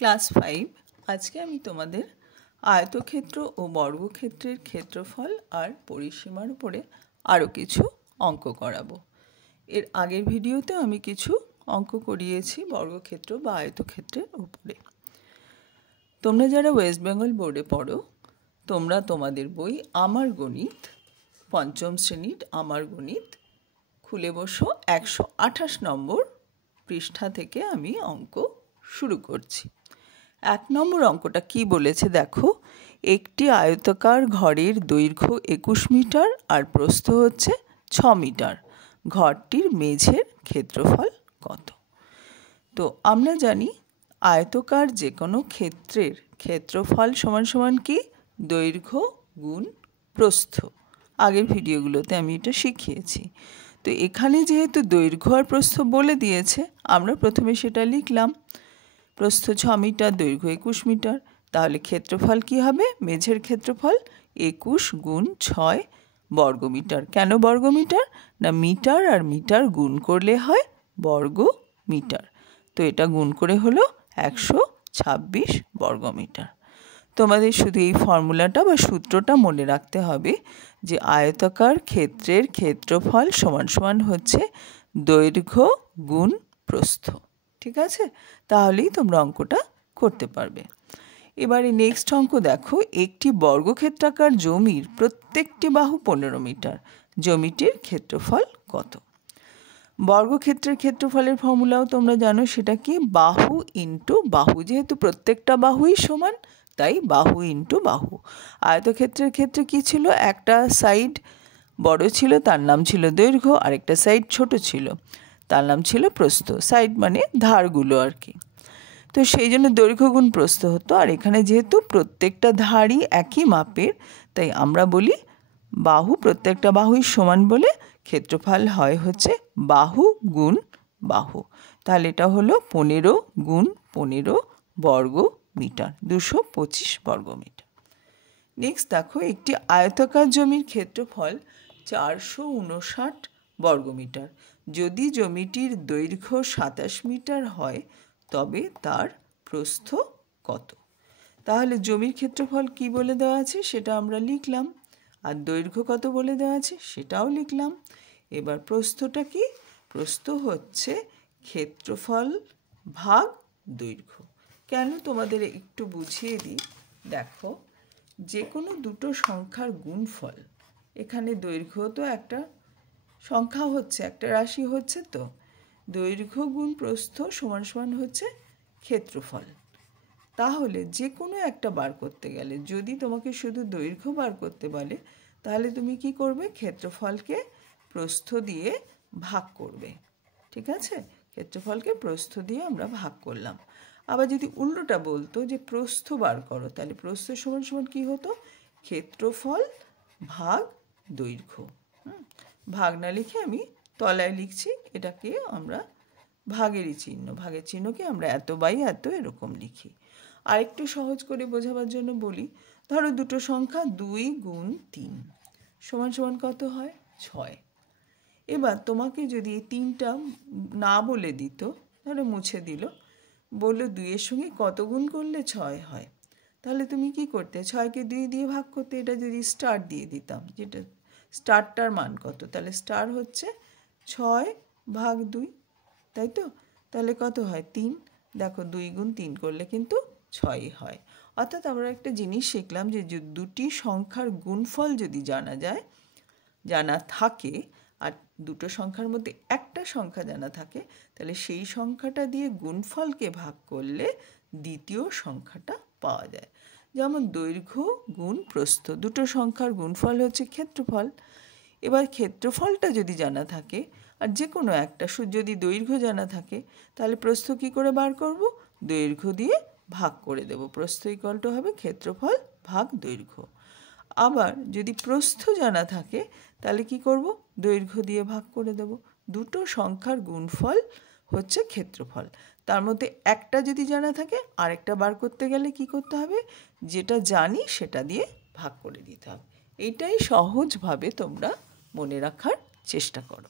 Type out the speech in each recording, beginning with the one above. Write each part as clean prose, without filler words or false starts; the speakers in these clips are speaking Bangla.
ক্লাস 5 আজকে আমি তোমাদের আয়তক্ষেত্র ও বর্গক্ষেত্রের ক্ষেত্রফল আর পরিসীমার উপরে আরও কিছু অঙ্ক করাবো। এর আগের ভিডিওতে আমি কিছু অঙ্ক করিয়েছি বর্গক্ষেত্র বা আয়তক্ষেত্রের উপরে। তোমরা যারা ওয়েস্ট বেঙ্গল বোর্ডে পড়ো তোমরা তোমাদের বই আমার গণিত পঞ্চম শ্রেণীর আমার গণিত খুলে বসো 128 নম্বর পৃষ্ঠা থেকে আমি অঙ্ক শুরু করছি। 1 নম্বর অঙ্কটা কি বলেছে দেখো, একটি আয়তাকার ঘরের দৈর্ঘ্য 21 মিটার আর প্রস্থ হচ্ছে 6 মিটার, ঘরটির মেঝের ক্ষেত্রফল কত? তো আমরা জানি আয়তকার যে কোনো ক্ষেত্রের ক্ষেত্রফল সমান সমান কি দৈর্ঘ্য গুণ প্রস্থ। আগের ভিডিওগুলোতে আমি এটা শিখিয়েছি। তো এখানে যেহেতু দৈর্ঘ্য আর প্রস্থ বলে দিয়েছে আমরা প্রথমে সেটা লিখলাম। প্রস্থ 6 মিটার, দৈর্ঘ্য 21 মিটার, তাহলে ক্ষেত্রফল কি হবে? মেঝের ক্ষেত্রফল 21 গুণ 6 বর্গমিটার। কেন বর্গমিটার? না মিটার আর মিটার গুণ করলে হয় বর্গ মিটার। তো এটা গুণ করে হলো 126 বর্গমিটার। তোমাদের শুধু এই ফর্মুলাটা বা সূত্রটা মনে রাখতে হবে যে আয়তাকার ক্ষেত্রের ক্ষেত্রফল সমান সমান হচ্ছে দৈর্ঘ্য গুণ প্রস্থ। ঠিক আছে? তাহলেই তোমরা অঙ্কটা করতে পারবে। এবারে নেক্সট অঙ্ক দেখো, একটি বর্গক্ষেত্রাকার জমির প্রত্যেকটি বাহু 15 মিটার, জমিটির ক্ষেত্রফল কত? বর্গক্ষেত্রের ক্ষেত্রফলের ফর্মুলাও তোমরা জানো, সেটা কি বাহু ইন্টু বাহু। যেহেতু প্রত্যেকটা বাহুই সমান তাই বাহু ইন্টু বাহু। আয়তক্ষেত্রের ক্ষেত্রে কি ছিল? একটা সাইড বড় ছিল তার নাম ছিল দৈর্ঘ্য, আরেকটা সাইড ছোট ছিল তার নাম ছিল প্রস্থ। সাইড মানে ধারগুলো আর কি। তো সেই জন্য দৈর্ঘ্য গুণ প্রস্থ হতো। আর এখানে যেহেতু প্রত্যেকটা ধারই একই মাপের তাই আমরা বলি বাহু, প্রত্যেকটা বাহুই সমান বলে ক্ষেত্রফল হয় হচ্ছে বাহু গুণ বাহু। তাহলে এটা হলো 15 গুণ 15 বর্গ মিটার, 225 বর্গ মিটার। নেক্সট দেখো, একটি আয়তাকার জমির ক্ষেত্রফল 459 বর্গমিটার। যদি জমিটির দৈর্ঘ্য 27 মিটার হয় তবে তার প্রস্থ কত? তাহলে জমির ক্ষেত্রফল কি বলে দেওয়া আছে সেটা আমরা লিখলাম, আর দৈর্ঘ্য কত বলে দেওয়া আছে সেটাও লিখলাম। এবার প্রস্থটা কি? প্রস্থ হচ্ছে ক্ষেত্রফল ভাগ দৈর্ঘ্য। কেন তোমাদের একটু বুঝিয়ে দিই। দেখো, যে কোনো দুটো সংখ্যার গুণফল, এখানে দৈর্ঘ্য তো একটা সংখ্যা হচ্ছে, একটা রাশি হচ্ছে, তো দৈর্ঘ্য গুণ প্রস্থ সমান সমান হচ্ছে ক্ষেত্রফল। তাহলে যে কোনো একটা বার করতে গেলে যদি তোমাকে শুধু দৈর্ঘ্য বার করতে বলে তাহলে তুমি কি করবে? ক্ষেত্রফলকে প্রস্থ দিয়ে ভাগ করবে। ঠিক আছে? ক্ষেত্রফলকে প্রস্থ দিয়ে আমরা ভাগ করলাম। আবার যদি উল্টোটা বলতো যে প্রস্থ বার করো, তাহলে প্রস্থ সমান সমান কী হতো? ক্ষেত্রফল ভাগ দৈর্ঘ্য। ভাগ না লিখে আমি তলায় লিখছি, এটাকে আমরা ভাগেরই চিহ্ন, ভাগের চিহ্নকে আমরা এত বাই এত এরকম লিখি। আর একটু সহজ করে বোঝাবার জন্য বলি, ধরো দুটো সংখ্যা 2 গুণ 3 সমান সমান কত হয়? 6। এবার তোমাকে যদি এই 3টা না বলে দিত, ধরো মুছে দিল, বললো 2-এর সঙ্গে কত গুণ করলে 6 হয়, তাহলে তুমি কি করতে? 6কে 2 দিয়ে ভাগ করতে। এটা যদি স্টার দিয়ে দিতাম, যেটা স্টারটার মান কত, তাহলে স্টার হচ্ছে 6 ভাগ 2, তাই তো? তাহলে কত হয়? 3। দেখো 2 গুণ 3 করলে কিন্তু 6 হয়। অর্থাৎ আমরা একটা জিনিস শিখলাম যে দুটি সংখ্যার গুণফল যদি জানা থাকে আর দুটো সংখ্যার মধ্যে একটা সংখ্যা জানা থাকে, তাহলে সেই সংখ্যাটা দিয়ে গুণফলকে ভাগ করলে দ্বিতীয় সংখ্যাটা পাওয়া যায়। যেমন দৈর্ঘ্য গুণ প্রস্থ, দুটো সংখ্যার গুণফল হচ্ছে ক্ষেত্রফল। এবার ক্ষেত্রফলটা যদি জানা থাকে আর যে কোনো একটা যদি দৈর্ঘ্য জানা থাকে তাহলে প্রস্থ কী করে বার করব? দৈর্ঘ্য দিয়ে ভাগ করে দেব। প্রস্থ ইকুয়াল টু হবে ক্ষেত্রফল ভাগ দৈর্ঘ্য। আবার যদি প্রস্থ জানা থাকে তাহলে কি করব? দৈর্ঘ্য দিয়ে ভাগ করে দেব। দুটো সংখ্যার গুণফল হচ্ছে ক্ষেত্রফল। তার মধ্যে একটা যদি জানা থাকে আরেকটা বার করতে গেলে কি করতে হবে? যেটা জানি সেটা দিয়ে ভাগ করে দিতে হবে। এইটাই সহজভাবে তোমরা মনে রাখার চেষ্টা করো।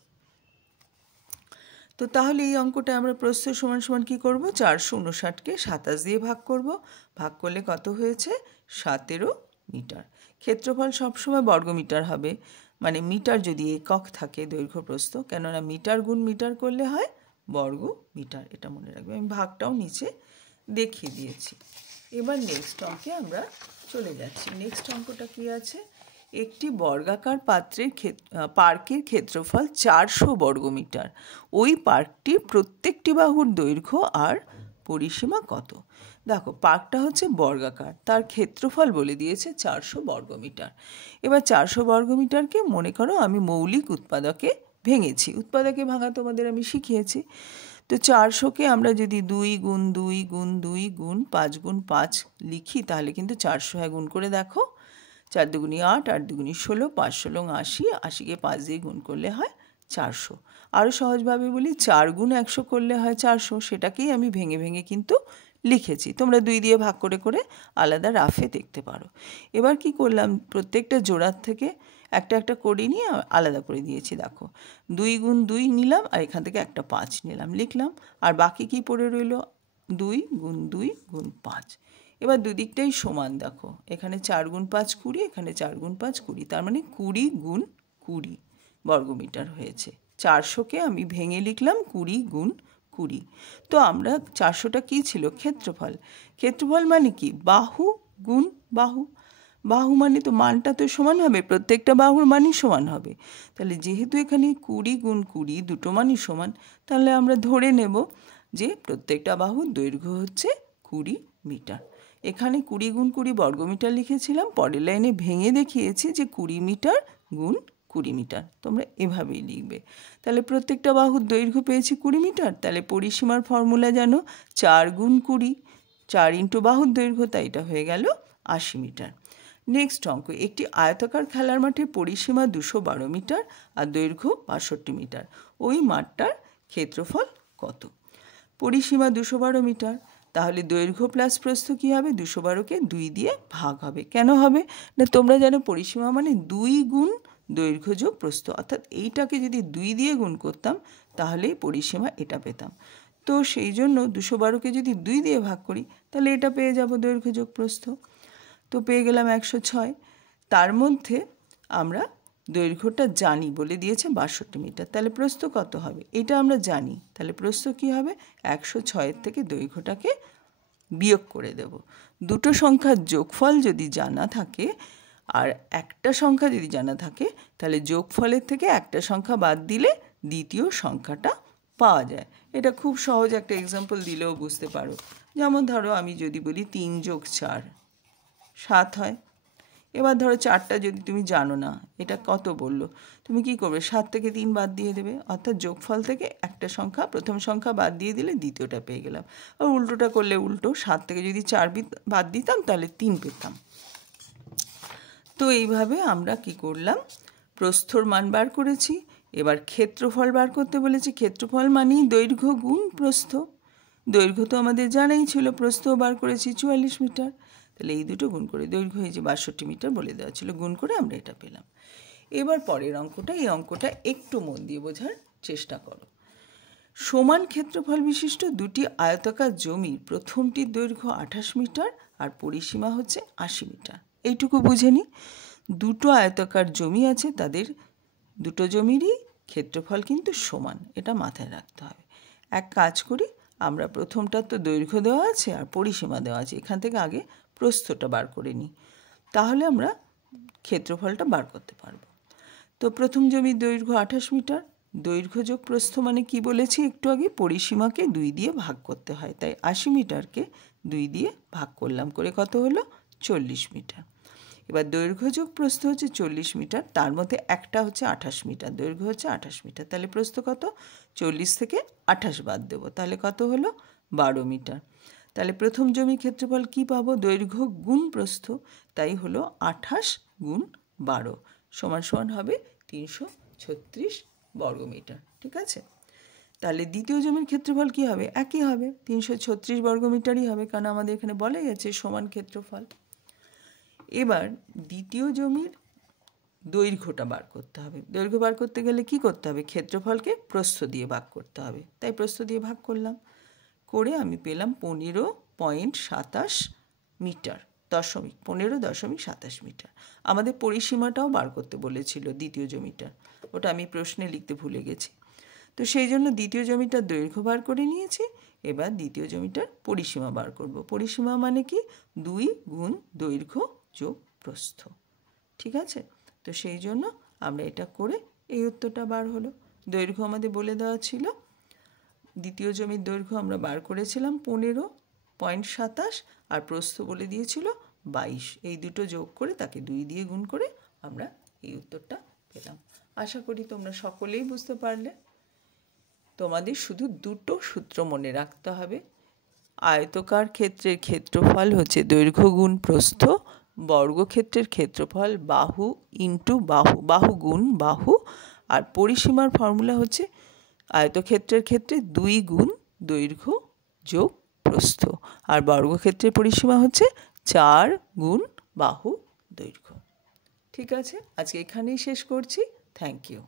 তো তাহলে এই অঙ্কটা আমরা প্রস্থ সমান সমান কী করবো, 459কে 27 দিয়ে ভাগ করব। ভাগ করলে কত হয়েছে, 17 মিটার। ক্ষেত্রফল সবসময় বর্গমিটার হবে, মানে মিটার যদি একক থাকে দৈর্ঘ্য প্রস্থ, কেননা মিটার গুণ মিটার করলে হয় বর্গ মিটার, এটা মনে রাখবে। আমি ভাগটাও নিচে দেখিয়ে দিয়েছি। এবার নেক্সট অঙ্কে আমরা চলে যাচ্ছি। নেক্সট অঙ্কটা কি আছে, একটি বর্গাকার পার্কের ক্ষেত্রফল 400 বর্গমিটার। ওই পার্কটির প্রত্যেকটি বাহুর দৈর্ঘ্য আর পরিসীমা কত? দেখো, পার্কটা হচ্ছে বর্গাকার, তার ক্ষেত্রফল বলে দিয়েছে 400 বর্গমিটার। এবার 400 বর্গমিটারকে মনে করো আমি মৌলিক উৎপাদকে ভেঙেছি, উৎপাদকে ভাঙা তোমাদের আমি শিখিয়েছি। তো 400কে আমরা যদি 2 গুণ 2 গুণ 2 গুণ 5 গুণ 5 লিখি, তাহলে কিন্তু 400 গুণ করে দেখো, 4 দুগুণি 8, 8 দুগুণি 16, 5 16 80, 80কে 5 দিয়ে গুণ করলে হয় 400। আরও সহজভাবে বলি, 4 গুণ 100 করলে হয় 400, সেটাকেই আমি ভেঙে ভেঙে কিন্তু লিখেছি। তোমরা 2 দিয়ে ভাগ করে করে আলাদা রাফে দেখতে পারো। এবার কি করলাম, প্রত্যেকটা জোড়ার থেকে একটা একটা করে নিয়ে আলাদা করে দিয়েছি। দেখো, 2 গুণ 2 নিলাম, আর এখান থেকে একটা 5 নিলাম, লিখলাম। আর বাকি কি পড়ে রইল, 2 গুণ 2 গুণ 5। এবার দুদিকটাই সমান, দেখো এখানে 4 গুণ 5 20, এখানে 4 গুণ 5 20, তার মানে 20 গুণ 20 বর্গমিটার হয়েছে। 400কে আমি ভেঙে লিখলাম 20 গুণ 20। তো আমরা 400টা কী ছিল, ক্ষেত্রফল। ক্ষেত্রফল মানে কি, বাহু গুণ বাহু। বাহু মানে তো মানটা তো সমান হবে, প্রত্যেকটা বাহুর মানই সমান হবে। তাহলে যেহেতু এখানে 20 গুণ 20 দুটো মানই সমান, তাহলে আমরা ধরে নেব যে প্রত্যেকটা বাহুর দৈর্ঘ্য হচ্ছে 20 মিটার। এখানে 20 গুণ 20 বর্গমিটার লিখেছিলাম, পরের লাইনে ভেঙে দেখিয়েছি যে 20 মিটার গুণ 20 মিটার। তোমরা এভাবেই লিখবে। তাহলে প্রত্যেকটা বাহুর দৈর্ঘ্য পেয়েছি 20 মিটার। তাহলে পরিসীমার ফর্মুলা জানো, 4 গুণ 20, 4 ইন্টু বাহুর দৈর্ঘ্য, তাই এটা হয়ে গেল 80 মিটার। নেক্সট অঙ্ক, একটি আয়তাকার খেলার মাঠে পরিসীমা 212 মিটার আর দৈর্ঘ্য 62 মিটার। ওই মাঠটার ক্ষেত্রফল কত? পরিসীমা 212 মিটার, তাহলে দৈর্ঘ্য প্লাস প্রস্থ কী হবে, 212কে 2 দিয়ে ভাগ হবে। কেন হবে না, তোমরা জানো পরিসীমা মানে 2 গুণ দৈর্ঘ্য যোগ প্রস্থ, অর্থাৎ এইটাকে যদি 2 দিয়ে গুণ করতাম তাহলেই পরিসীমা এটা পেতাম। তো সেই জন্য 212কে যদি 2 দিয়ে ভাগ করি তাহলে এটা পেয়ে যাব দৈর্ঘ্য যোগ প্রস্থ। তো পেয়ে গেলাম 106। তার মধ্যে আমরা দৈর্ঘ্যটা জানি, বলে দিয়েছে 62 মিটার, তাহলে প্রস্থ কত হবে এটা আমরা জানি। তাহলে প্রস্থ কী হবে, 106 থেকে দৈর্ঘ্যটাকে বিয়োগ করে দেব। দুটো সংখ্যার যোগফল যদি জানা থাকে আর একটা সংখ্যা যদি জানা থাকে, তাহলে যোগফলের থেকে একটা সংখ্যা বাদ দিলে দ্বিতীয় সংখ্যাটা পাওয়া যায়। এটা খুব সহজ একটা এক্সাম্পল দিলেও বুঝতে পারো। যেমন ধরো আমি যদি বলি 3 যোগ 4 7 হয়। এবার ধরো 4টা যদি তুমি জানো না এটা কত বললো, তুমি কি করবে, 7 থেকে 3 বাদ দিয়ে দেবে, অর্থাৎ যোগফল থেকে একটা সংখ্যা, প্রথম সংখ্যা বাদ দিয়ে দিলে দ্বিতীয়টা পেয়ে গেলাম। আর উল্টোটা করলে উল্টো, 7 থেকে যদি 4 বাদ দিতাম তাহলে 3 পেতাম। তো এইভাবে আমরা কি করলাম, প্রস্থর মান বার করেছি। এবার ক্ষেত্রফল বার করতে বলেছি। ক্ষেত্রফল মানেই দৈর্ঘ্য গুণ প্রস্থ। দৈর্ঘ্য তো আমাদের জানাই ছিল, প্রস্থও বার করেছি 44 মিটার। তাহলে এই দুটো গুণ করে দৈর্ঘ্য হয়েছে 62 মিটার বলে দেওয়া ছিল, গুণ করে আমরা এটা পেলাম। এবার পরের অঙ্কটা, এই অঙ্কটা একটু মন দিয়ে বোঝার চেষ্টা করো। সমান ক্ষেত্রফল বিশিষ্ট দুটি আয়তাকার জমির প্রথমটির দৈর্ঘ্য 28 মিটার আর পরিসীমা হচ্ছে 80 মিটার। এইটুকু বুঝে নি। দুটো আয়তাকার জমি আছে, তাদের দুটো জমিরই ক্ষেত্রফল কিন্তু সমান, এটা মাথায় রাখতে হবে। এক কাজ করি, আমরা প্রথমটার তো দৈর্ঘ্য দেওয়া আছে আর পরিসীমা দেওয়া আছে, এখান থেকে আগে প্রস্থটা বার করে নিই, তাহলে আমরা ক্ষেত্রফলটা বার করতে পারবো। তো প্রথম জমির দৈর্ঘ্য 28 মিটার, দৈর্ঘ্য যোগ প্রস্থ মানে কি বলেছি একটু আগে, পরিসীমাকে 2 দিয়ে ভাগ করতে হয়, তাই 80 মিটারকে 2 দিয়ে ভাগ করলাম, করে কত হলো 40 মিটার। এবার দৈর্ঘ্য যোগ প্রস্থ হচ্ছে 40 মিটার, তার মধ্যে একটা হচ্ছে 28 মিটার, দৈর্ঘ্য হচ্ছে 28 মিটার, তাহলে প্রস্থ কত, 40 থেকে 28 বাদ দেবো, তাহলে কত হলো 12 মিটার। তাহলে প্রথম জমি ক্ষেত্রফল কি পাবো, দৈর্ঘ্য গুণ প্রস্থ, তাই হলো 28 গুণ 12 সমান সমান হবে 336 বর্গমিটার। ঠিক আছে, তাহলে দ্বিতীয় জমির ক্ষেত্রফল কি হবে, একই হবে, 336 বর্গমিটারই হবে, কারণ আমাদের এখানে বলা গেছে সমান ক্ষেত্রফল। এবার দ্বিতীয় জমির দৈর্ঘ্যটা বার করতে হবে। দৈর্ঘ্য বার করতে গেলে কি করতে হবে? ক্ষেত্রফলকে প্রস্থ দিয়ে ভাগ করতে হবে। তাই প্রস্থ দিয়ে ভাগ করলাম, করে আমি পেলাম 15.27 মিটার, 15.27 মিটার। আমাদের পরিসীমাটাও বার করতে বলেছিল দ্বিতীয় জমিটার, ওটা আমি প্রশ্নে লিখতে ভুলে গেছি। তো সেই জন্য দ্বিতীয় জমিটার দৈর্ঘ্য বার করে নিয়েছি। এবার দ্বিতীয় জমিটার পরিসীমা বার করব। পরিসীমা মানে কি? 2 গুণ দৈর্ঘ্য যোগ প্রস্থ। ঠিক আছে? তো সেই জন্য আমরা এটা করে এই উত্তরটা বার হলো। দৈর্ঘ্য আমাদের বলে দেওয়া ছিল, দ্বিতীয় জমির দৈর্ঘ্য আমরা বার করেছিলাম 15.27 আর প্রস্থ বলে দিয়েছিল 22। এই দুটো যোগ করে তাকে 2 দিয়ে গুণ করে আমরা এই উত্তরটা পেলাম। আশা করি তোমরা সকলেই বুঝতে পারলে। তোমাদের শুধু দুটো সূত্র মনে রাখতে হবে। আয়তকার ক্ষেত্রের ক্ষেত্রফল হচ্ছে দৈর্ঘ্য গুণ প্রস্থ, বর্গক্ষেত্রের ক্ষেত্রফল বাহু ইন্টু বাহু, বাহু গুণ বাহু, আর পরিসীমার ফর্মুলা হচ্ছে আয়তক্ষেত্রের ক্ষেত্রে 2 গুণ দৈর্ঘ্য যোগ প্রস্থ, আর বর্গক্ষেত্রের পরিসীমা হচ্ছে 4 গুণ বাহু দৈর্ঘ্য। ঠিক আছে, আজকে এখানেই শেষ করছি। Thank you.